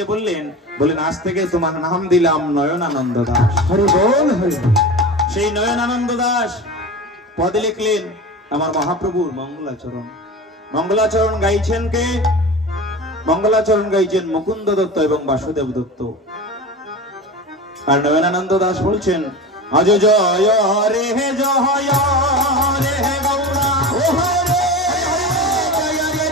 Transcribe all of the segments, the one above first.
দিয়ে বললেন আজ থেকে তোমার নাম দিলাম নয়নানন্দ দাস। হরি বল হরি বল। সেই নয়নানন্দ দাস পদে লিখলেন আমার মহাপ্রভুর মঙ্গলাচরণ। মঙ্গলাচরণ গাইছেন কে? মঙ্গলাচরণ গাইছেন মুকুন্দ দত্ত এবং বাসুদেব দত্ত। আর নয়নানন্দ দাস বলছেন আজ জয় রে জয় রে গৌরা ও হরে জয় রে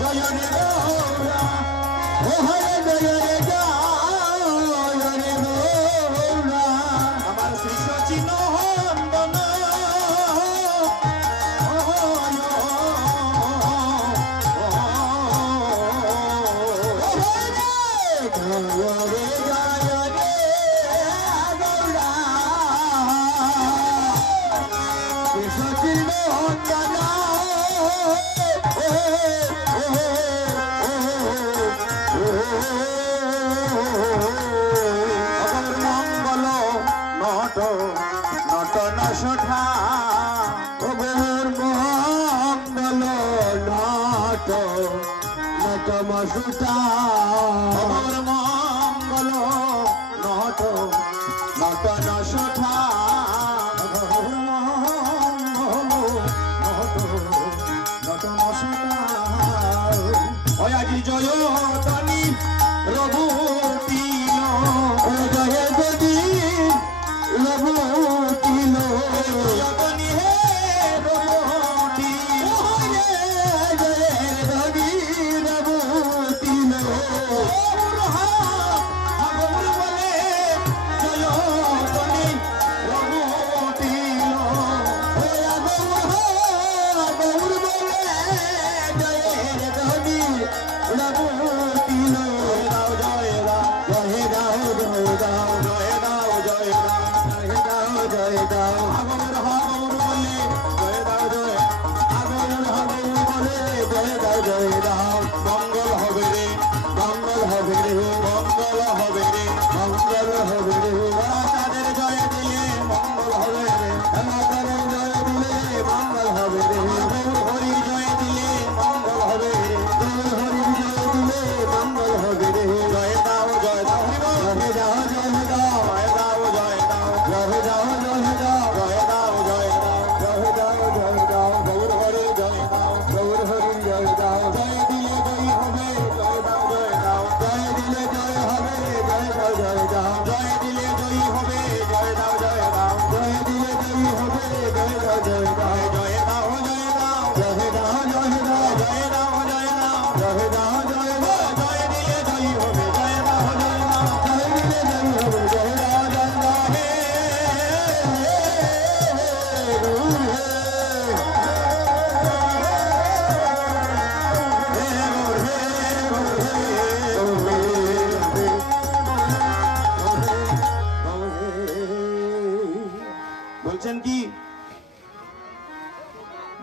জয় রে গৌরা ও হরে জয় রে গৌরা আমার শ্রী সচিন বন্দন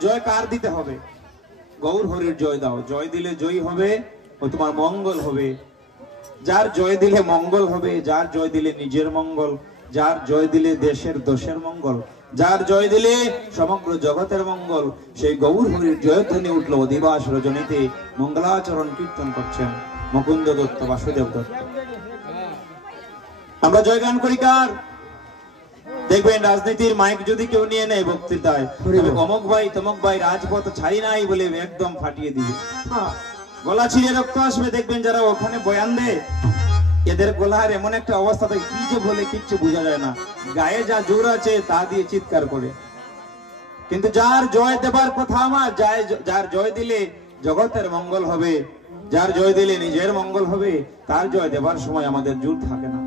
জয় কার দিতে হবে? গৌর হরির জয় দাও। জয় দিলে জয়ী হবে ও তোমার মঙ্গল হবে। যার জয় দিলে মঙ্গল হবে, যার জয় দিলে নিজের মঙ্গল, যার জয় দিলে দেশের দোষের মঙ্গল, যার জয় দিলে সমগ্র জগতের মঙ্গল, সেই গৌর হরির জয়ধ্বনি উঠলো অধিবাস রজনীতে। মঙ্গলাচরণ কীর্তন করছেন মুকুন্দ দত্ত, বাসুদেব দত্ত। আমরা জয়গান করি কার? দেখবেন রাজনীতির মাইক যদি কেউ নিয়ে নেয় বক্তৃতায়, অমুক ভাই তমুক ভাই রাজপথ ছাড়ি নাই বলে একদম ফাটিয়ে দিবে, গলা ছিঁড়ে রক্ত আসবে। দেখবেন যারা ওখানে বয়ান দেয়, এদের গলার এমন একটা অবস্থা থাকে কি যে বলে কিচ্ছু বোঝা যায় না। গায়ে যা জোর আছে তা দিয়ে চিৎকার করে। কিন্তু যার জয় দেবার কথা, আমার যার জয় দিলে জগতের মঙ্গল হবে, যার জয় দিলে নিজের মঙ্গল হবে, তার জয় দেবার সময় আমাদের জোর থাকে না।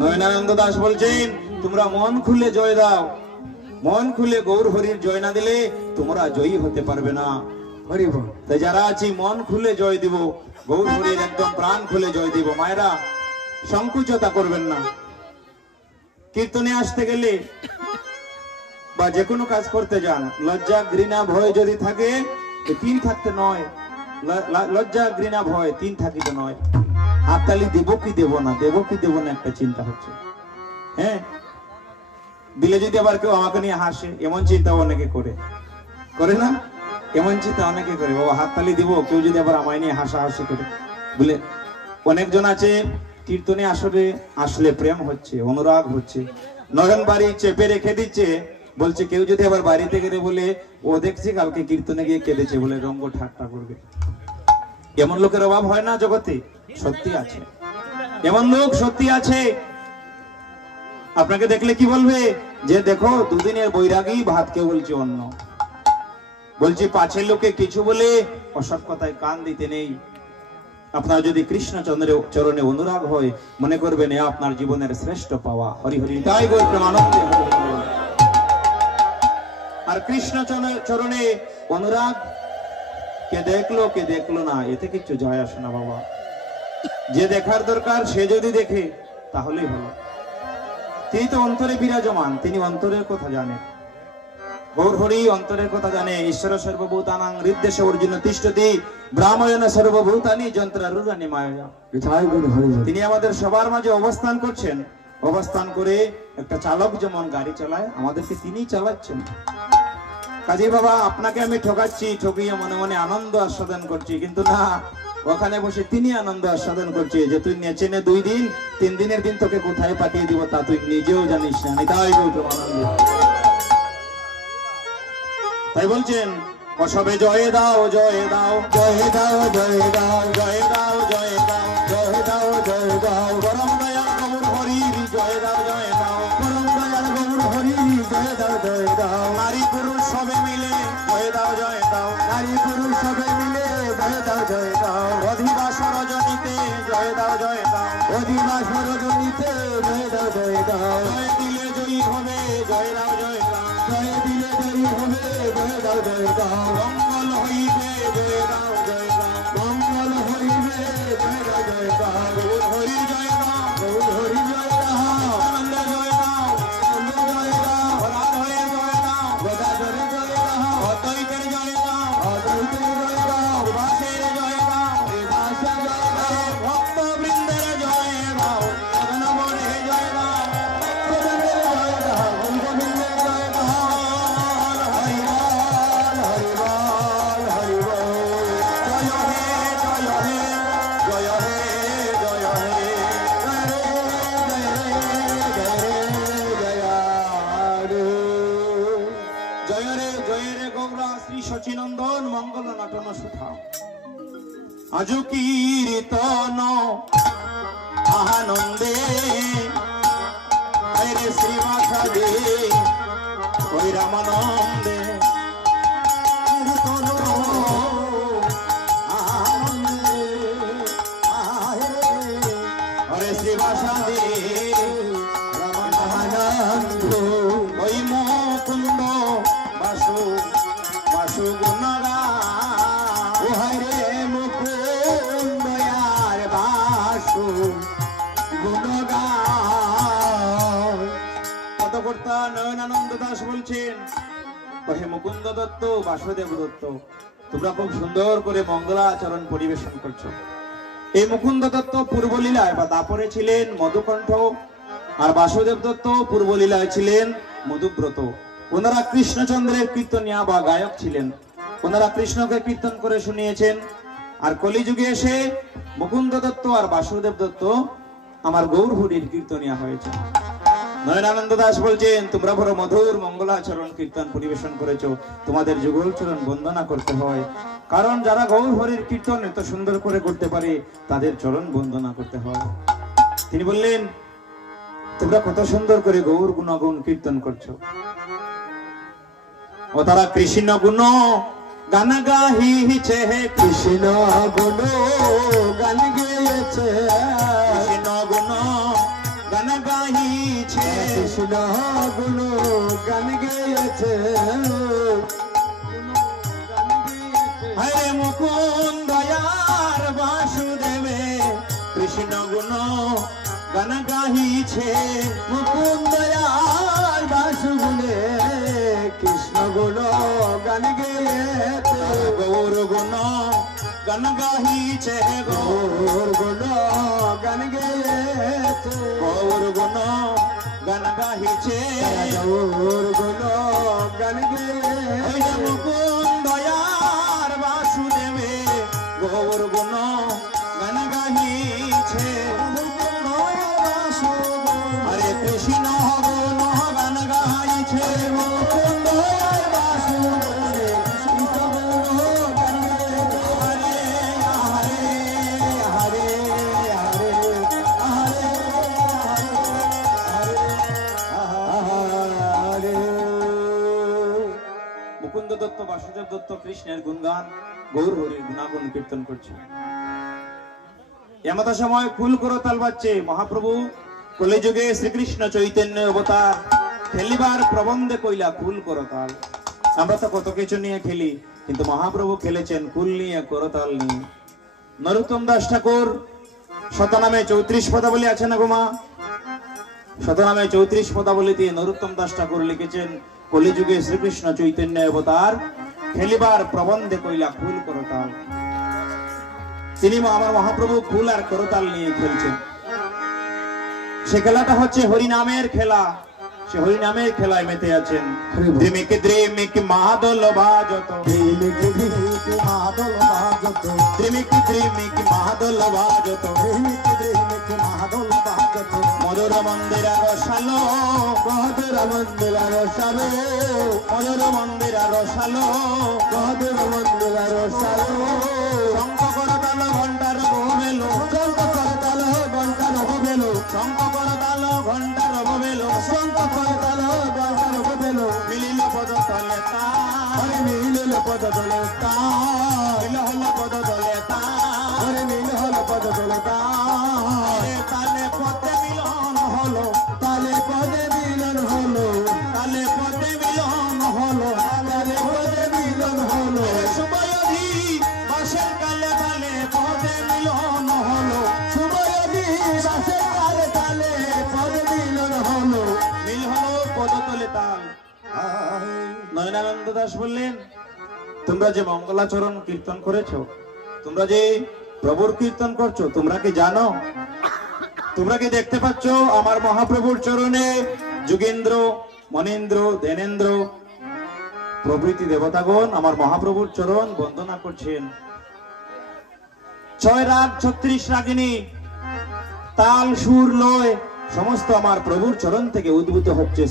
নয়নানন্দ দাস বলছেন তোমরা মন খুলে জয় দাও। মন খুলে গৌর হরির জয় না দিলে তোমরা জয়ী হতে পারবে না। হরি বল। তাই যারা আছি মন খুলে জয় দিব, গৌর হরির একদম প্রাণ খুলে জয় দিব। মায়েরা সংকুচতা করবেন না। কীর্তনে আসতে গেলে বা যে কোনো কাজ করতে যান, লজ্জা ঘৃণা ভয় যদি থাকে, তিন থাকতে নয়। লজ্জা ঘৃণা ভয় তিন থাকিতে নয়। হাততালি দেব কি দেব না, দেব কি দেব না একটা চিন্তা হচ্ছে। হ্যাঁ, দিলে যদি আবার কেউ আমাকে নিয়ে হাসে, এমন চিন্তা অনেকে করে না? এমন চিন্তা অনেকে করে, বাবা হাততালি দিব, কেউ যদি আবার আমায় নিয়ে হাসাহাসি করে। বলে অনেকজন আছে কীর্তনে আসলে প্রেম হচ্ছে, অনুরাগ হচ্ছে, নয়ন বাড়ি চেপে রেখে দিচ্ছে, বলছে কেউ যদি আবার বাড়িতে গেলে বলে ও দেখছি কালকে কীর্তনে গিয়ে কেঁদেছে, বলে রঙ্গ ঠাট্টা করবে। এমন লোকের অভাব হয় না জগতে? সত্যি আছে, এমন লোক সত্যি আছে। আপনাকে দেখলে কি বলবে যে দেখো দুদিনের বৈরাগী ভাতকে বলছে অন্য, বলছি পাছের লোকে কিছু বলে অসৎ কথায় কান দিতে নেই। আপনার যদি কৃষ্ণচন্দ্রের চরণে অনুরাগ হয়, মনে করবেন এ আপনার জীবনের শ্রেষ্ঠ পাওয়া। হরি হরি তাই গো প্রেমানন্দে। আর কৃষ্ণ চরণে অনুরাগ কে দেখলো না, এতে কিছু যায় আসে না বাবা। যে দেখার দরকার সে যদি দেখে তাহলেই হলো। তিনি তো অন্তরে বিরাজমান, তিনি অন্তরের কথা জানেন। গৌর হরি অন্তরের কথা জানে। ঈশ্বর সর্বভূতানাং হৃদ্দেশে অর্জুন তিষ্ঠতি ব্রাহ্মণ সর্বভূতানি যন্ত্রারূঢ়ানি মায়া। তিনি আমাদের সবার মাঝে অবস্থান করছেন। অবস্থান করে একটা চালক যেমন গাড়ি চালায়, আমাদেরকে তিনিই চালাচ্ছেন। কাজী বাবা আপনাকে আমি ঠকাচ্ছি, ঠকিয়ে মনে মনে আনন্দ আস্বাদন করছি, কিন্তু না, ওখানে বসে তিনি আনন্দ আস্বাদন করছে যে তুই নেচে নে 2 দিন, 3 দিনের দিন তোকে কোথায় পাঠিয়ে দিব তা তুই নিজেও জানিস না। তাই আনন্দ। তাই বলছেন কসবে জয় দাও জয় দাও জয় দাও জয় দাও জয় দাও জয় দাও জয় দাও জয় দাও পরম দয়াল গৌর হরির জয় দাও জয় দাও পরম দয়াল গৌর হরির জয় দাও জয় দাও। নারী পুরুষ সবে মিলে জয় দাও জয় দাও, নারী পুরুষ সবে মিলে জয় দাও জয় দাও। অধিবাস রজনীতে জয় দাও জয় দাও, অধিবাস রজনীতে জয় দাও জয় দাও। জয় দিলে জয়ী হবে জয় দাও জয় দাও, জয় দিলে জয়ী হবে জয় দাও জয় দাও। মঙ্গল হইবে জয় দাও জয় দাও, মঙ্গল হইবে জয় দাও জয় দাও। গৌর হরি জয় দাও, গৌর হরি জয় দাও, আনন্দ জয় দাও, আনন্দ জয় দাও। রাধে জয় দাও, গদাধরে জয় দাও, অদ্বৈতের জয় দাও, অদ্বৈতের জয় দাও। বাসের জয় দাও, বাসের জয় দাও। ভক্ত বৃন্দের জয় দাও, জগন্নাথে জয় দাও, জগন্নাথের জয় দাও, গোবিন্দের জয় দাও। হরি বল হরি বল হরি বল। জয় হে জয় হে জয় হে জয় হে জয় রে জয় রে জয় রে জয় রে জয় রে জয় রে গৌরা শ্রী সচিনন্দন মঙ্গল নাটন সুধা। আজু কীর্তন আনন্দে রে শ্রীবাসাদে ওই রামানন্দে কীর্তন আনন্দে হরে শ্রীবাসাদে রামানন্দ ওই মুকুন্দ বাসু বাসু গুণরা ও হরে মুকুন্দ আর বাসু গুণগা। পদকর্তা নয়নানন্দ দাস বলছেন, হে মুকুন্দ দত্ত বাসুদেব দত্ত, তোমরা খুব সুন্দর করে মঙ্গলাচরণ পরিবেশন করছো। এই মুকুন্দ দত্ত পূর্বলীলায় বা দাপরে ছিলেন মধুকণ্ঠ, আর বাসুদেব দত্ত পূর্বলীলায় ছিলেন মধুব্রত। ওনারা কৃষ্ণচন্দ্রের কীর্তনিয়া বা গায়ক ছিলেন। ওনারা কৃষ্ণকে কীর্তন করে শুনিয়েছেন। আর কলিযুগে এসে মুকুন্দ দত্ত আর বাসুদেব দত্ত আমার গৌর হরির কীর্তনিয়া হয়েছে। নয়নানন্দ দাস বলছেন, তোমরা বড় মধুর মঙ্গলাচরণ কীর্তন পরিবেশন করেছো, তোমাদের যুগলচরণ বন্দনা করতে হয়। কারণ যারা গৌর হরির কীর্তন এত সুন্দর করে করতে পারে তাদের চরণ বন্দনা করতে হয়। তিনি বললেন, তোমরা কত সুন্দর করে গৌর গুণগুণ কীর্তন করছো। ও তারা কৃষ্ণ গুণ গান গাহিছে, কৃষ্ণ গুণ গান গেয়েছে, কৃষ্ণ গুণ গান গাহিছে, কৃষ্ণ গুণ গান গেয়েছে। হরে মুকুন্দ আর বাসুদেবে কৃষ্ণ গুণ গান গাহিছে, মুকুন্দ আর বাসুগুণে কৃষ্ণ গুণ গান গেয়েছে। গৌর গুণ গান গাহিছে, গৌর গুণ গান গেয়েছে, গৌর গুণ গান গাহিছে গৌর গুণ গান গে মুকুন্দ আর বাসুদেবে গৌর গুণ গান গাহিছে হরে কৃষ্ণ গুণ গান গাইছে মুকুন্দ আর বাসুদেবে হরে হরে হরে হরে হরে মুকুন্দ দত্ত বাসুদেব দত্ত কৃষ্ণের গুণগান গৌর হরির গুণাগুণ কীর্তন করছে। এমত সময় ফুল করতাল বাজছে। মহাপ্রভু কলিযুগে শ্রীকৃষ্ণ চৈতন্য অবতার খেলিবার প্রবন্ধে কইলা ফুল করতাল। আমরা তো কত কিছু নিয়ে খেলি, কিন্তু মহাপ্রভু খেলেছেন ফুল নিয়ে, করতাল নিয়ে। নরোত্তম দাস ঠাকুর শতনামে 34 পদাবলী আছে না গোমা? শতনামে 34 পদাবলীতে নরোত্তম দাস ঠাকুর লিখেছেন কলিযুগে শ্রীকৃষ্ণ চৈতন্য অবতার খেলিবার প্রবন্ধে কইলা ফুল করতাল। তিনি আমার মহাপ্রভু ফুল আর করতাল নিয়ে খেলছেন। সে খেলাটা হচ্ছে হরিনামের খেলা। সে হরিনামের খেলায় মেতে আছেন। দ্রিমিক দ্রিমিক মাদল বাজত, দ্রিমিক দ্রিমিক মাদল বাজত, দ্রিমিক দ্রিমিক মাদল বাজত, দ্রিমিক দ্রিমিক মাদল বাজত, মধুর মন্দির রসালো, মধুর মন্দির রসালো, মধুর মন্দির রসালো, মধুর মন্দির রসালো, শঙ্খ করতাল ঘণ্টার বহবেলো, শঙ্খ করতাল ঘণ্টার বহবেলো, শঙ্খ করতাল ঘণ্টার বহবেলো, শঙ্খ করতাল ঘণ্টার বহবেলো, মিলিল পদ তলে তার, হরে মিলিল পদ তলে তার, মিল হল পদ তলে তার, হরে মিল হল পদ তলে তার, তালে পদে মিলন হলো, তালে পদে মিলন হলো, তালে পদে মিলন হলো, তালে পদে মিলন হলো, সুবয়ধি বাসের কালে তালে পদে মিলন হলো, সুবয়ধি বাসের কালে তালে পদে মিলন হলো। মিল হলো পদ তলে তাল। নয়নানন্দ দাস বললেন, তোমরা যে মঙ্গলাচরণ কীর্তন করেছো, তোমরা যে প্রভুর কীর্তন করছো, তোমরা কি জানো, তোমরা কি দেখতে পাচ্ছ আমার মহাপ্রভুর চরণে যোগেন্দ্র, মনেন্দ্র, দেনেন্দ্র প্রভৃতি দেবতাগণ আমার মহাপ্রভুর চরণ বন্দনা করছেন। 6 রাগ 36 রাগিনী তাল সুর লয় সমস্ত আমার প্রভুর চরণ থেকে উদ্ভূত হচ্ছে।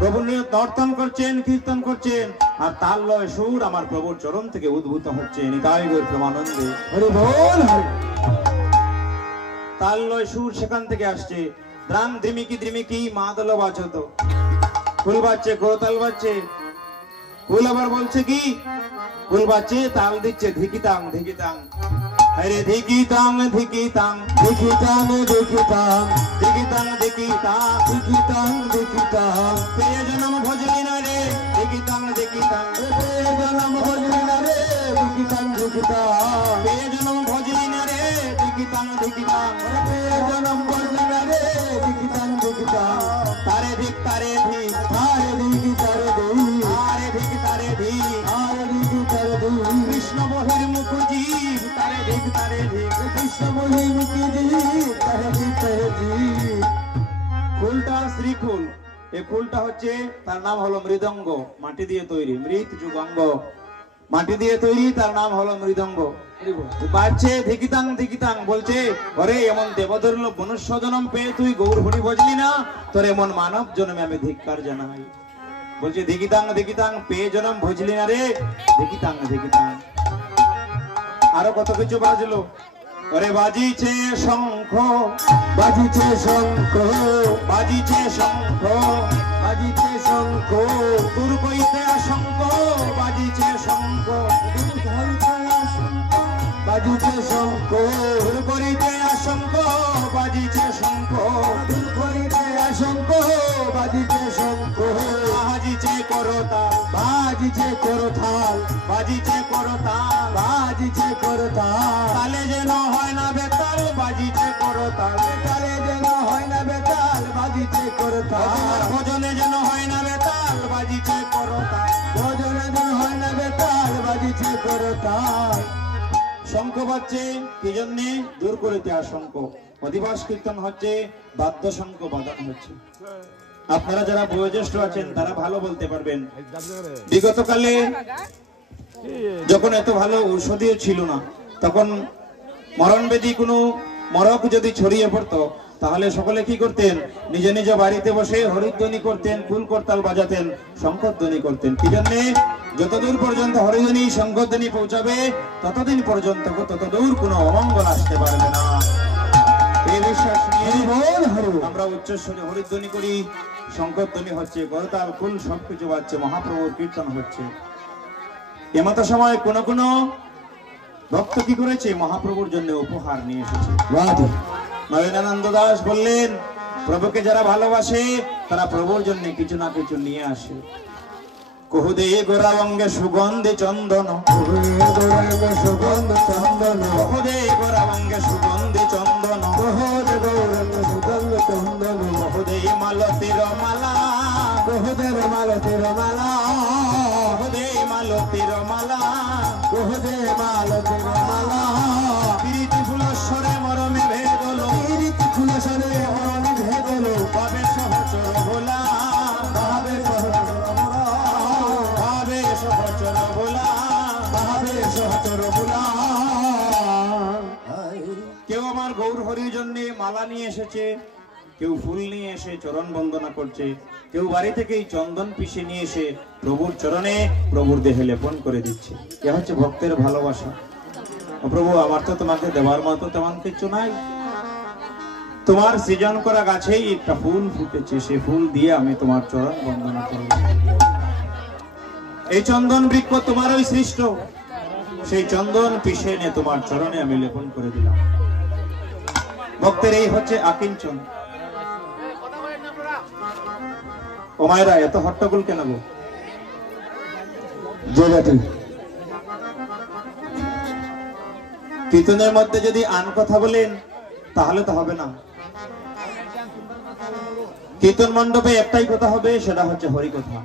প্রভু নর্তন করছেন, কীর্তন করছেন, আর তাল লয় সুর আমার প্রভুর চরণ থেকে উদ্ভূত হচ্ছে। নিতাই গৌর প্রেমানন্দে হরি বল। তাল লয় সুর সেখান থেকে আসছে। দ্রাম দ্রিমিকি দ্রিমিকি মাদল বাজত, ফুল বাজছে, করতাল বাজছে। ফুল আবার বলছে কি, ফুল বাজছে, তাল দিচ্ছে ধিকিতাং ধিকিতাং, আরে ধিকিতাং ধিকিতাং, দেখিতাম দেখিতাম ধিকিতাং ধিকিতাং, দেখিতাম দেখিতাম, প্রিয় জনম ভজলি না রে, ধিকিতাং ধিকিতাং, জনম ভজলি না রে, দেখিতাম দেখিতাম, প্রিয় জনম ভজলি না রে, ধিকিতাং ধিকিতাং, জনম ভজলি না রে, দেখিতাম দেখিতাম, তারে ধিক তারে ধিক, তারে দেখি তারে দেই, তারে ধিক তারে ধিক, তারে দেখি তারে দেই, কৃষ্ণ বহির মুখজি তারে ধিক তারে ধিক। কৃষ্ণ বলি মুখি দি, তারে দি তারে দি। ফুলটা শ্রীফুল। এই ফুলটা হচ্ছে, তার নাম হলো মৃদঙ্গ, মাটি দিয়ে তৈরি, মৃত যুগঙ্গ, মাটি দিয়ে তৈরি, তার নাম হলো মৃদঙ্গ। বাজছে ধিকিতাং ধিকিতাং, বলছে ওরে এমন দেবদুর্লভ মনুষ্য জন্ম পেয়ে তুই গৌর হরি ভজলি না, তোর এমন মানব জন্মে আমি ধিক্কার জানাই। বলছে ধিকিতাং ধিকিতাং, পেয়ে জন্ম ভজলি না রে, ধিকিতাং ধিকিতাং। আরো কত কিছু বাজলো, ওরে বাজিছে শঙ্খ, বাজিছে শঙ্খ, বাজিছে শঙ্খ, বাজিছে শঙ্খ, দূর কইতে শঙ্খ, বাজিছে শঙ্খ, বাজিছে শঙ্খ, দূর করিতে শঙ্খ, বাজিছে শঙ্খ, দূর করিতে শঙ্খ, বাজিছে শঙ্খ, বাজিছে করতাল, বাজিছে করতাল, বাজিছে করতাল, বাজিছে করতাল, তালে যেন হয় না বেতাল, বাজিছে করতাল, তালে যেন হয় না বেতাল, বাজিছে করতাল, ভজনে যেন হয় না বেতাল, বাজিছে করতাল। ভজনে যেন হয় না বেতাল, বাজিছে করতাল। শঙ্খ বাজছে কি জন্যে? দূর করিতে আশঙ্ক। অধিবাস কীর্তন হচ্ছে, বাদ্য শঙ্খ বাদন হচ্ছে। আপনারা যারা বয়োজ্যেষ্ঠ আছেন তারা ভালো বলতে পারবেন। বিগত কালে যখন এত ভালো ঔষধিও ছিল না, তখন মরণবেদী কোনো মরক যদি ছড়িয়ে পড়তো, তাহলে সকলে কি করতেন? নিজ নিজ বাড়িতে বসে হরিধ্বনি করতেন, ফুল করতাল বাজাতেন, শঙ্খধ্বনি করতেন। কি জন্যে? যতদূর পর্যন্ত হরিধ্বনি শঙ্খধ্বনি পৌঁছাবে, ততদিন পর্যন্ত ততদূর কোনো অমঙ্গল আসতে পারবে না। এই বিশ্বাস নিয়ে আমরা উচ্চস্বরে হরিধ্বনি করি, শঙ্খধ্বনি হচ্ছে, করতাল ফুল সবকিছু বাজছে, মহাপ্রভুর কীর্তন হচ্ছে। এমত সময় কোন কোন ভক্ত কি করেছে? মহাপ্রভুর জন্য উপহার নিয়ে এসেছে। নয়নানন্দ দাস বললেন, প্রভুকে যারা ভালোবাসে তারা প্রভুর জন্য কিছু না কিছু নিয়ে আসে। কহুদে গোরা অঙ্গে সুগন্ধে চন্দন, সুগন্ধ চন্দন, কহুদে গোরা অঙ্গে সুগন্ধে চন্দন, কহদে গৌরঙ্গ সুগন্ধ চন্দন, কহুদে মালতীর মালা, কহদের মালতীর মালা, কহুদে মালতীর মালা, কহদে মালতীর মালা, প্রীতি ফুলস্বরে মরমে ভেদল, প্রীতি ফুলসরে মরণ ভেদল, পাবে সহচর ভোলা, ভাবে সহচর ভোলা, পাবে সহচর ভোলা, ভাবে সহচর ভোলা। কেউ আমার গৌর হরির জন্য মালা নিয়ে এসেছে, কেউ ফুল নিয়ে এসে চরণ বন্দনা করছে, কেউ বাড়ি থেকেই চন্দন পিষে নিয়ে এসে প্রভুর চরণে প্রভুর দেহে লেপন করে দিচ্ছে। এ হচ্ছে ভক্তের ভালোবাসা। ও প্রভু, আমার তো তোমাকে দেওয়ার মতো তেমন কিছু নাই, তোমার সৃজন করা গাছেই একটা ফুল ফুটেছে, সেই ফুল দিয়ে আমি তোমার চরণ বন্দনা করব। এই চন্দন বৃক্ষ তোমারই সৃষ্ট, সেই চন্দন পিষে এনে তোমার চরণে আমি লেপন করে দিলাম। ভক্তের এই হচ্ছে আকিঞ্চন। ও মায়েরা, এত হট্টগোল কেন গো? কীর্তনের মধ্যে যদি আন কথা বলেন তাহলে তো হবে না। কীর্তন মণ্ডপে একটাই কথা হবে, সেটা হচ্ছে হরি কথা।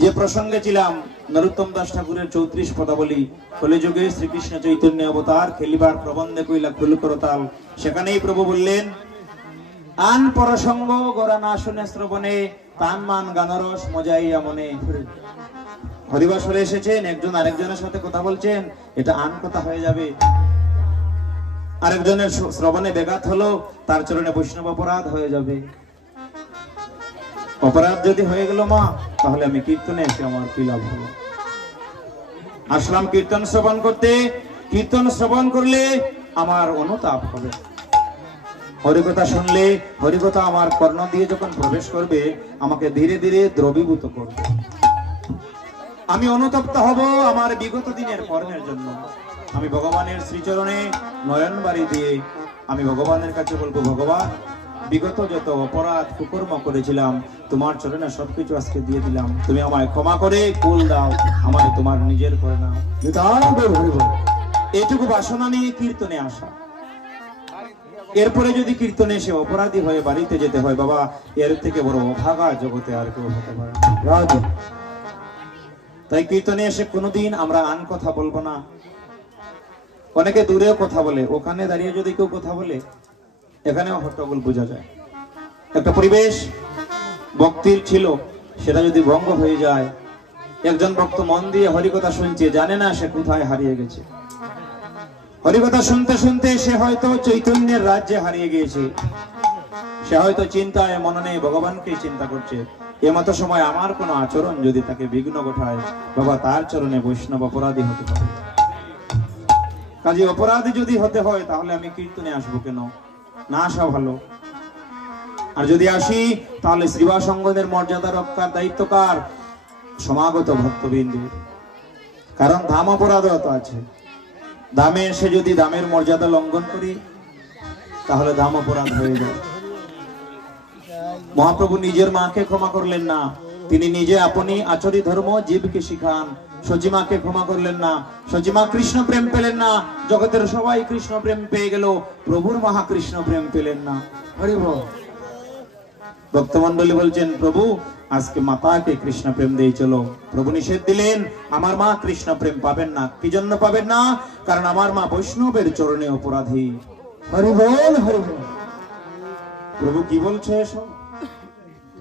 যে প্রসঙ্গে ছিলাম, নরোত্তম দাস ঠাকুরের 34 পদাবলী, কলিযুগে শ্রীকৃষ্ণ চৈতন্য অবতার, খেলিবার প্রবন্ধে কইলা খুল করতাল। সেখানেই প্রভু বললেন, আন পরসঙ্গ গোরা না শুনে শ্রবণে, তান মান গানরস মজাইয়া মনে। হরিবাসরে এসেছেন, একজন আরেকজনের সাথে কথা বলছেন, এটা আন কথা হয়ে যাবে। আরেকজনের শ্রবণে ব্যাঘাত হলো, তার চরণে বৈষ্ণব অপরাধ হয়ে যাবে। অপরাধ যদি হয়ে গেল মা, তাহলে আমি কীর্তনে এসে আমার কি লাভ হলো? আসলাম কীর্তন শ্রবণ করতে, কীর্তন শ্রবণ করলে আমার অনুতাপ হবে। হরিকথা শুনলে, হরিকথা আমার কর্ণ দিয়ে যখন প্রবেশ করবে, আমাকে ধীরে ধীরে দ্রবীভূত করবে। আমি অনুতপ্ত হব আমার বিগত দিনের কর্মের জন্য। আমি ভগবানের শ্রীচরণে নয়ন বাড়ি দিয়ে আমি ভগবানের কাছে বলবো, ভগবান, বিগত যত অপরাধ কুকর্ম করেছিলাম, তোমার চরণে সবকিছু আজকে দিয়ে দিলাম। তুমি আমায় ক্ষমা করে কুল দাও, আমায় তোমার নিজের করে নাও। এইটুকু বাসনা নিয়ে কীর্তনে আসা। এরপরে যদি কীর্তনে এসে অপরাধী হয়ে বাড়িতে যেতে হয়, বাবা, এর থেকে বড় অভাগা জগতে আর কেউ হতে পারে না। তাই কীর্তনে এসে কোনোদিন আমরা আন কথা বলবো না। অনেকে দূরেও কথা বলে, ওখানে দাঁড়িয়ে যদি কেউ কথা বলে, এখানেও হট্টগোল বোঝা যায়। একটা পরিবেশ ভক্তির ছিল, সেটা যদি ভঙ্গ হয়ে যায়, একজন ভক্ত মন দিয়ে হরিকথা শুনছে, জানে না সে কোথায় হারিয়ে গেছে। হরিকথা শুনতে শুনতে সে হয়তো চৈতন্যের রাজ্যে হারিয়ে গিয়েছে, সে হয়তো চিন্তায় মননে ভগবানকে চিন্তা করছে। এমতো সময় আমার কোনো আচরণ যদি তাকে বিঘ্ন ঘটায়, বাবা, তার চরণে বৈষ্ণব অপরাধী হতে পারে। কাজে অপরাধী যদি হতে হয়, তাহলে আমি কীর্তনে আসবো কেন? না আসা ভালো। আর যদি আসি, তাহলে শ্রীবাস সঙ্গদের মর্যাদা রক্ষার দায়িত্ব কার? সমাগত ভক্তবৃন্দের। কারণ ধাম অপরাধ আছে। দামে এসে যদি দামের মর্যাদা লঙ্ঘন করি, তাহলে ধাম অপরাধ হয়ে যায়। মহাপ্রভু নিজের মাকে ক্ষমা করলেন না, তিনি নিজে আপনি আচরি ধর্ম জীবকে শিখান। সচিমাকে ক্ষমা করলেন না, সচিমা কৃষ্ণ প্রেম পেলেন না। জগতের সবাই কৃষ্ণ প্রেম পেয়ে গেল, প্রভুর মহাকৃষ্ণ প্রেম পেলেন না। হরি বল। ভক্তমণ্ডলী বলছেন, প্রভু আজকে মাতাকে কৃষ্ণ প্রেম দিয়ে চলো। প্রভু নিষেধ দিলেন, আমার মা কৃষ্ণ প্রেম পাবেন না। কি জন্য পাবেন না? কারণ আমার মা বৈষ্ণবের চরণে অপরাধী। হরি বল, হরি বল। প্রভু কি বলছো এসব?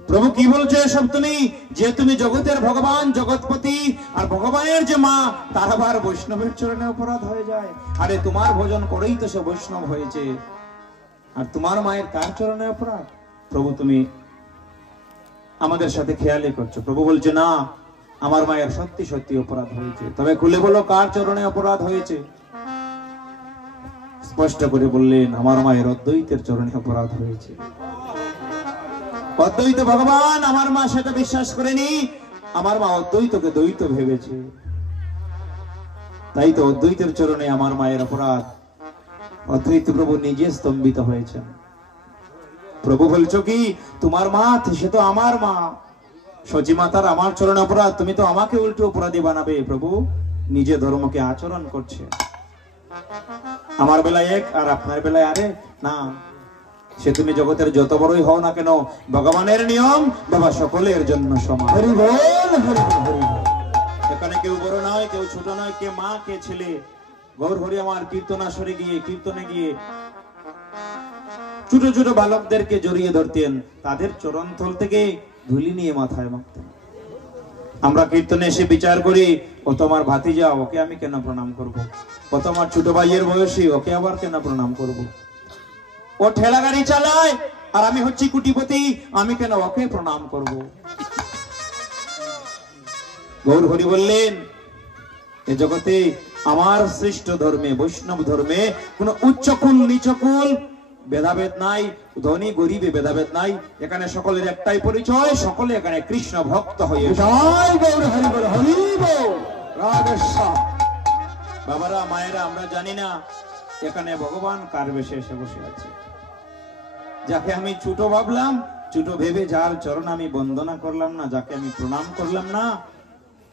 প্রভু কি বলছো এসব? তুমি যে তুমি জগতের ভগবান, জগৎপতি, আর ভগবানের যে মা, তার আবার বৈষ্ণবের চরণে অপরাধ হয়ে যায়? আরে তোমার ভজন করেই তো সে বৈষ্ণব হয়েছে, আর তোমার মায়ের কার চরণে অপরাধ? প্রভু তুমি আমাদের সাথে খেয়ালি করছো। প্রভু বলছে, না, আমার মায়ের সত্যি সত্যি অপরাধ হয়েছে। তবে খুলে বলো, কার চরণে অপরাধ হয়েছে? স্পষ্ট করে বললেন, আমার মায়ের অদ্বৈতের চরণে অপরাধ হয়েছে। অদ্বৈত ভগবান, আমার মা সেটা বিশ্বাস করেনি। আমার মা অদ্বৈতকে দ্বৈত ভেবেছে, তাই তো অদ্বৈতের চরণে আমার মায়ের অপরাধ। অদ্বৈত প্রভু নিজে স্তম্ভিত হয়েছেন। প্রভু বলছো কি, তোমার মা সে তো আমার মা, সচি মাতার আমার চরণে অপরাধ, তুমি তো আমাকে উল্টো অপরাধী বানাবে। প্রভু নিজে ধর্মকে আচরণ করছে। আমার বেলায় এক আর আপনার বেলায় আরেক না। সে তুমি জগতের যত বড়ই হও না কেন, ভগবানের নিয়ম বাবা সকলের জন্য সমান। হরি বল, হরি বল, হরি বল। এখানে কেউ বড় নয়, কেউ ছোট নয়, কে মা কে ছেলে। গৌর হরি আমার কীর্তনাসরে গিয়ে, কীর্তনে গিয়ে ছোট ছোট বালকদেরকে জড়িয়ে ধরতেন, তাদের চরণতল থেকে ধুলি নিয়ে মাথায় মাখতেন। আমরা কীর্তনে এসে বিচার করি, ও তোমার ভাতিজা, ওকে আমি কেন প্রণাম করব? ও তোমার ছোট ভাইয়ের বয়সী, ওকে আবার কেন প্রণাম করব? ও ঠেলা গাড়ি চালায় আর আমি হচ্ছি কুটিপতি, আমি কেন ওকে প্রণাম করব? গৌর হরি বললেন, এ জগতে আমার শ্রেষ্ঠ ধর্মে, বৈষ্ণব ধর্মে কোনো উচ্চকুল নিচকুল ভেদাভেদ নাই, ধনী গরিবে ভেদাভেদ নাই। এখানে সকলের একটাই পরিচয়, সকলে এখানে কৃষ্ণ ভক্ত হয়ে। জয় গৌর হরি বল, হরি বল। রাধেশ্যাম। বাবারা, মায়েরা, আমরা জানি না এখানে ভগবান কার বেশে এসে বসে আছে। যাকে আমি ছোট ভাবলাম, ছোট ভেবে যার চরণ আমি বন্দনা করলাম না, যাকে আমি প্রণাম করলাম না,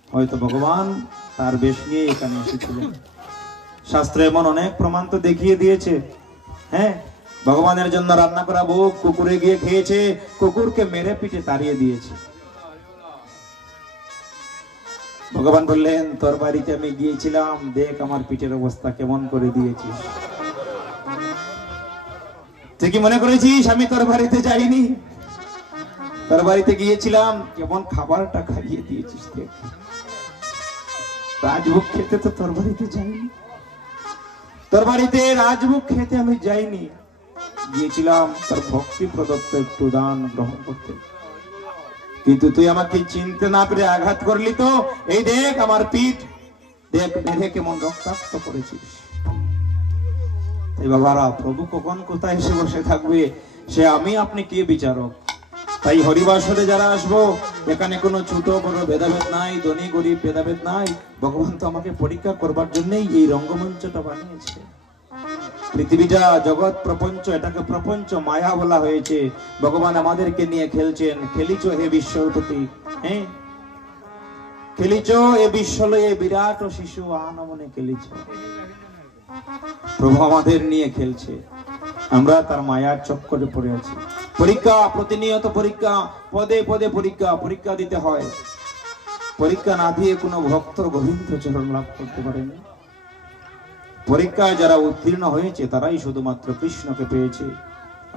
হয়তো ভগবান তার বেশ নিয়ে এখানে এসেছিলেন। শাস্ত্র এমন অনেক প্রমাণ তো দেখিয়ে দিয়েছে। হ্যাঁ, ভগবানের জন্য রান্না করা ভোগ কুকুরে গিয়ে খেয়েছে, কুকুরকে মেরে পিঠে তাড়িয়ে দিয়েছে। ভগবান বললেন, তোর বাড়িতে আমি গিয়েছিলাম, দেখ আমার পিঠের অবস্থা কেমন করে দিয়েছিস। তুই কি মনে করেছিস আমি তোর বাড়িতে যাইনি? তোর বাড়িতে গিয়েছিলাম, কেমন খাবারটা খাইয়ে দিয়েছিস। দেখ, রাজভোগ খেতে তো তোর বাড়িতে যাইনি। তোর বাড়িতে রাজভোগ খেতে আমি যাইনি, গিয়েছিলাম তোর ভক্তি প্রদত্ত একটু দান গ্রহণ করতে। কিন্তু তুই আমাকে চিনতে না পেরে আঘাত করলি তো। এই দেখ আমার পিঠ, দেখ মেরে কেমন রক্তাক্ত করেছিস। এই বাবারা, প্রভু কখন কোথায় এসে বসে থাকবে, সে আমি আপনি কে বিচারক? তাই হরিবাসরে যারা আসবো, এখানে কোনো ছোট বড় ভেদাভেদ নাই, ধনী গরিব ভেদাভেদ নাই। ভগবান তো আমাকে পরীক্ষা করবার জন্যই এই রঙ্গমঞ্চটা বানিয়েছে। পৃথিবীটা, জগৎ প্রপঞ্চ, এটাকে প্রপঞ্চ মায়া বলা হয়েছে। ভগবান আমাদেরকে নিয়ে খেলছেন। খেলিছ হে বিশ্বপতি, হ্যাঁ খেলিছ এ বিশ্বলয়ে বিরাট ও শিশু আনমনে খেলিছ। প্রভু আমাদের নিয়ে খেলছে, আমরা তার মায়ার চক্করে পড়ে আছি। পরীক্ষা, প্রতিনিয়ত পরীক্ষা, পদে পদে পরীক্ষা। পরীক্ষা দিতে হয়। পরীক্ষা না দিয়ে কোনো ভক্ত গোবিন্দ চরণ লাভ করতে পারেনি। পরীক্ষায় যারা উত্তীর্ণ হয়েছে তারাই শুধুমাত্র কৃষ্ণকে পেয়েছে।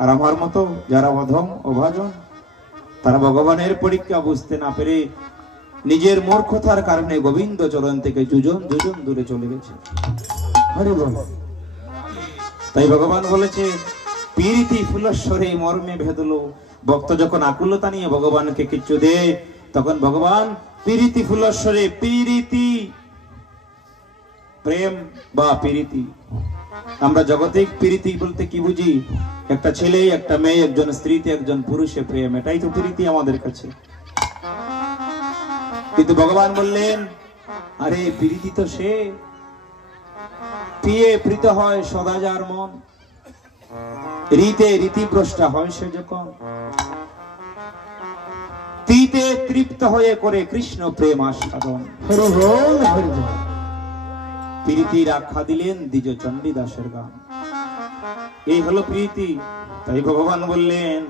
আর আমার মতো যারা অধম অভাজন, তারা ভগবানের পরীক্ষা বুঝতে না পেরে নিজের মূর্খতার কারণে গোবিন্দ চরণ থেকে যোজন যোজন দূরে চলে গেছে। হরি বল। তাই ভগবান বলেছে, পীরিতি ফুলস্বরে মর্মে ভেদলো। ভক্ত যখন আকুলতা নিয়ে ভগবানকে কিছু দেয়, তখন ভগবান পীরিতি ফুলস্বরে, পীরিতি প্রেম বা পীরিতি। আমরা জগতিক পীরিতি বলতে কি বুঝি? একটা ছেলে, একটা মেয়ে, একজন স্ত্রীতে, একজন পুরুষে প্রেম, এটাই তো পীরিতি আমাদের কাছে। কিন্তু ভগবান বললেন, আরে পীরিতি তো সে, প্রিয়ে প্রীত হয় সদা যার মন, রীতে রীতিভ্রষ্টা হয় সে যখন, তীতে তৃপ্ত হয়ে করে কৃষ্ণ প্রেম আস্বাদন। হরি বল, হরি বল। প্রীতির আখ্যা দিলেন দ্বিজ চণ্ডীদাসের গান। এই হলো প্রীতি। তাই ভগবান বললেন,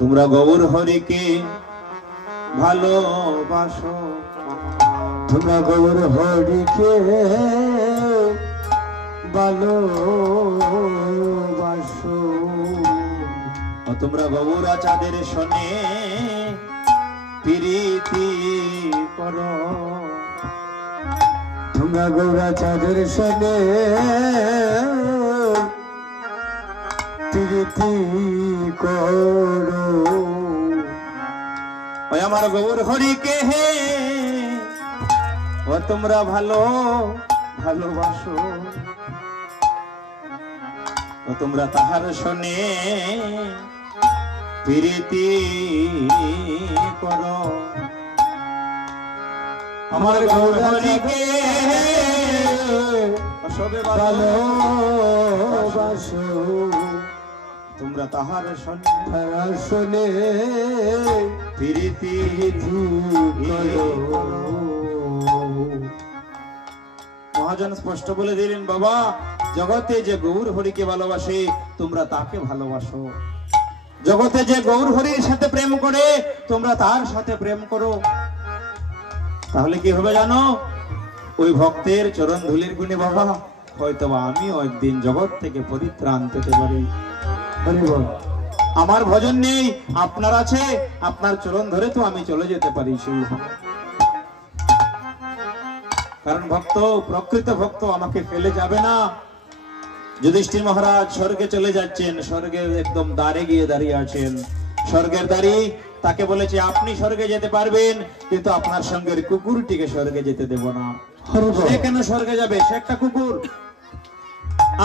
তোমরা গৌর হরিকে ভালোবাসো, তোমরা গৌর হরিকে ভালোবাসো, তোমরা গৌরাচাঁদের শোনে প্রীতি করো, তোমরা গৌরাচাঁদের শোনে প্রীতি করো। ওই আমার গৌর হরিকে হে ও তোমরা ভালোবাসো, ও তোমরা তাহার শোনে প্রীতি করো। আমার গৌর হরিকে সবে ভালোবাসো, তোমরা তাহার শোনে প্রীতি করো। মহাজন স্পষ্ট বলে দিলেন, বাবা জগতে যে গৌর হরিকে ভালোবাসে তোমরা তাকে ভালোবাসো, জগতে যে গৌর হরির সাথে প্রেম করে তোমরা তার সাথে প্রেম করো। তাহলে কি হবে জানো? ওই ভক্তের চরণ ধুলির গুণে বাবা হয়তো আমিও একদিন জগৎ থেকে পরিত্রাণ পেতে পারি। আমার ভজন নেই, আপনার আছে, আপনার চরণ ধরে তো আমি চলে যেতে পারি সেই ভাবে। কারণ ভক্ত, প্রকৃত ভক্ত আমাকে ফেলে যাবে না। যুধিষ্ঠির মহারাজ স্বর্গে চলে যাচ্ছেন, স্বর্গের একদম দ্বারে গিয়ে দাঁড়িয়ে আছেন। স্বর্গের দ্বারী তাকে বলেছে আপনি স্বর্গে যেতে পারবেন, কিন্তু আপনার সঙ্গের কুকুরটিকে স্বর্গে যেতে দেব না। সে কেন স্বর্গে যাবে? সে একটা কুকুর।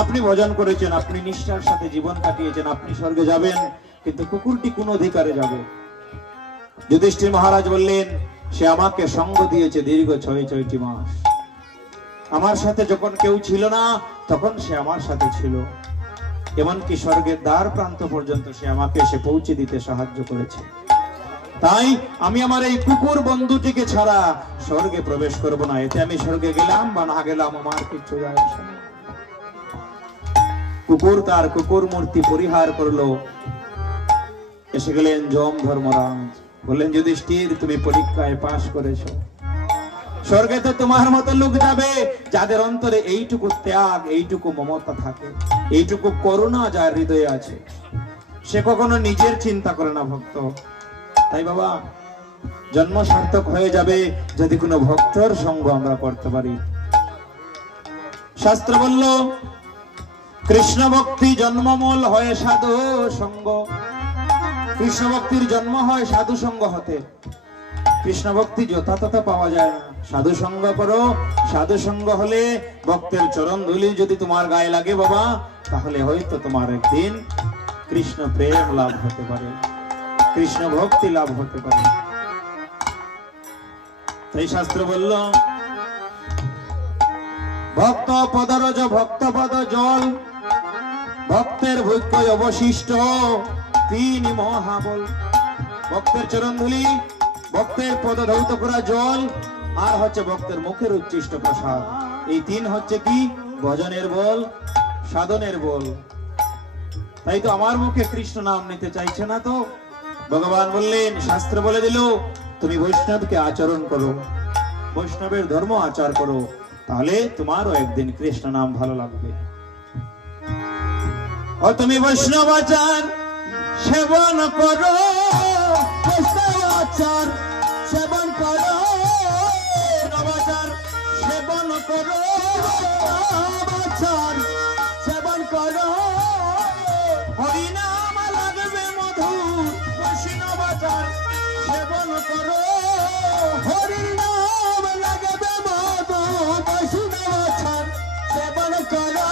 আপনি ভজন করেছেন, আপনি নিষ্ঠার সাথে জীবন কাটিয়েছেন, আপনি স্বর্গে যাবেন, কিন্তু কুকুরটি কোন অধিকারে যাবে? যুধিষ্ঠির মহারাজ বললেন, সে আমাকে সঙ্গ দিয়েছে দীর্ঘ ৬টি মাস। আমার সাথে যখন কেউ ছিল না তখন সে আমার সাথে ছিল, এমনকি স্বর্গের দ্বার প্রান্ত পর্যন্ত সে আমাকে এসে পৌঁছে দিতে সাহায্য করেছে। তাই আমি আমার এই কুকুর বন্ধুটিকে ছাড়া স্বর্গে প্রবেশ করব না। এতে আমি স্বর্গে গেলাম বা না গেলাম আমার কিছু যায় আসে না। কুকুর তার কুকুর মূর্তি পরিহার করলো, এসে গেলেন যম ধর্মরাজ, বললেন যুধিষ্ঠির তুমি পরীক্ষায় পাশ করেছো, স্বর্গে তো তোমার মতো লোক যাবে যাদের অন্তরে এইটুকু ত্যাগ, এইটুকু মমতা থাকে, এইটুকু করুণা যার হৃদয়ে আছে। সে কখনো নিজের চিন্তা করে না ভক্ত। তাই বাবা জন্ম সার্থক হয়ে যাবে যদি কোনো ভক্তর সঙ্গ আমরা করতে পারি। শাস্ত্র বলল কৃষ্ণ ভক্তি জন্মমূল হয় সাধু সঙ্গ। কৃষ্ণ ভক্তির জন্ম হয় সাধু সঙ্গ হতে। কৃষ্ণ ভক্তি যথাযথ পাওয়া যায় না, সাধু সঙ্গ করো। সাধু সঙ্গ হলে ভক্তের চরণ ধুলি যদি তোমার গায়ে লাগে বাবা, তাহলে হয়তো তোমার একদিন কৃষ্ণ প্রেম লাভ হতে পারে, কৃষ্ণ ভক্তি লাভ হতে পারে। তাই শাস্ত্র বলল ভক্ত পদরজ ভক্ত পদ জল, ভক্তের ভৈক্য অবশিষ্ট তিনি মহাবল। ভক্তের চরণ ধুলি, ভক্তের পদ ধৌত করা জল, আর হচ্ছে ভক্তের মুখের উচ্ছিষ্ট প্রসাদ। এই তিন হচ্ছে কি? ভজনের বল, সাধনের বল। তাই তো আমার মুখে কৃষ্ণ নাম নিতে চাইছে না তো ভগবান বললেন, শাস্ত্র বলে দিল তুমি বৈষ্ণবকে আচরণ করো, বৈষ্ণবের ধর্ম আচার করো, তাহলে তোমারও একদিন কৃষ্ণ নাম ভালো লাগবে। ও তুমি বৈষ্ণব আচার সেবন করো, বৈষ্ণব আচার সেবন করো, নবাচার সেবন করো, আচার সেবন করো, হরিনাম লাগবে মধুর, বৈষ্ণবাচার সেবন করো, হরি নাম লাগবে মধু, বৈষ্ণব আচার সেবন করো।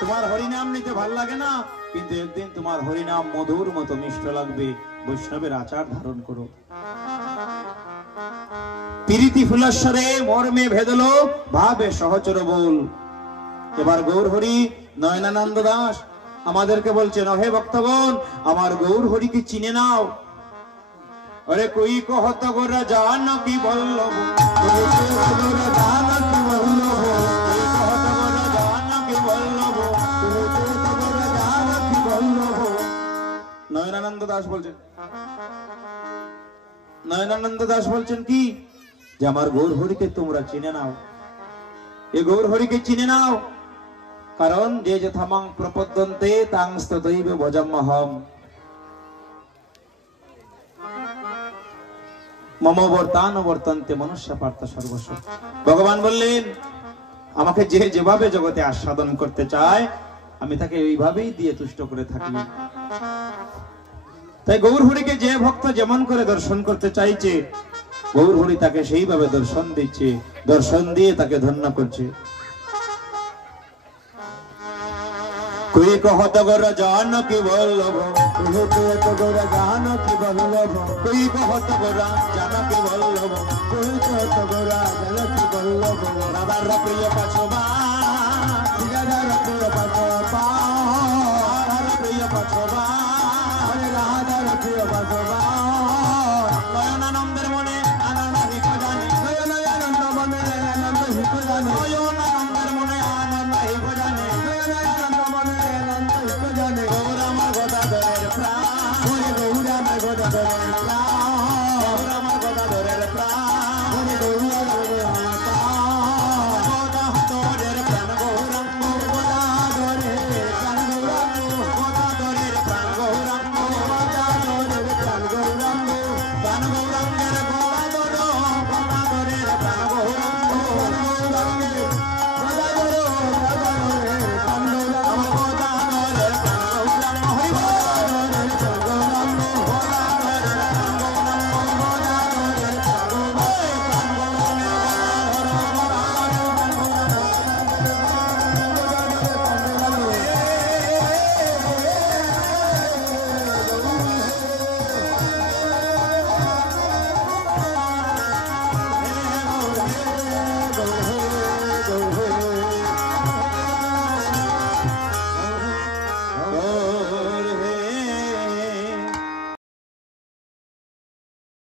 তোমার হরিনাম নিতে ভাল লাগে না, কিন্তু একদিন তোমার হরিনাম মধুর মতো মিষ্ট লাগবে। বৈষ্ণবের আচার ধারণ করো। প্রীতি ফুলেশ্বরে মর্মে ভেদলো ভাবে সহচর বল। এবার গৌর হরি নয়নানন্দ দাস আমাদেরকে বলছেন, হে ভক্তগণ আমার গৌর হরিকে চিনে নাও। अरे कोई कहत गोरा जानकी बल्लभ, कोई कहत गोरा जानकी बल्लभ, कोई कहत गोरा जानकी बल्लभ, कोई कहत गोरा जानकी बल्लभ। নয়নানন্দ দাস বলছেন, নয়নানন্দ দাস বলছেন কি যে আমার গৌর হরিকে তোমরা চিনে নাও, এই গৌর হরিকে চিনে নাও, কারণ যে যথামাং প্রপদ্যন্তে তাং স্ততৈব ভজাম্যহম মম বর্তান বর্তন্তে মনুষ্য পার্থ সর্বস্ব। ভগবান বললেন আমাকে যে যেভাবে জগতে আস্বাদন করতে চায় আমি তাকে এইভাবেই দিয়ে তুষ্ট করে থাকি। তাই গৌর হরিকে যে ভক্ত যেমন করে দর্শন করতে চাইছে গৌর হরি তাকে সেইভাবে দর্শন দিচ্ছে, দর্শন দিয়ে তাকে ধন্য করছে। कोई कहत गोर जानकी बल्लभ, कोई कहत गोर जानकी बल्लभ, कोई कहत गोर जानकी बल्लभ, कोई कहत गोर जानकी बल्लभ, राधार प्रिय पाछवा, राधार प्रिय पाछवा, राधार प्रिय पाछवा, राधार प्रिय पाछवा, नयनानंदेर मने आनंद हिको जाने, नयनानंद मने आनंद हिको जाने, नयनानंदेर मने आनंद हिको जाने, गौर আমার গদাধরের প্রাণ, গৌর আমার গদাধরের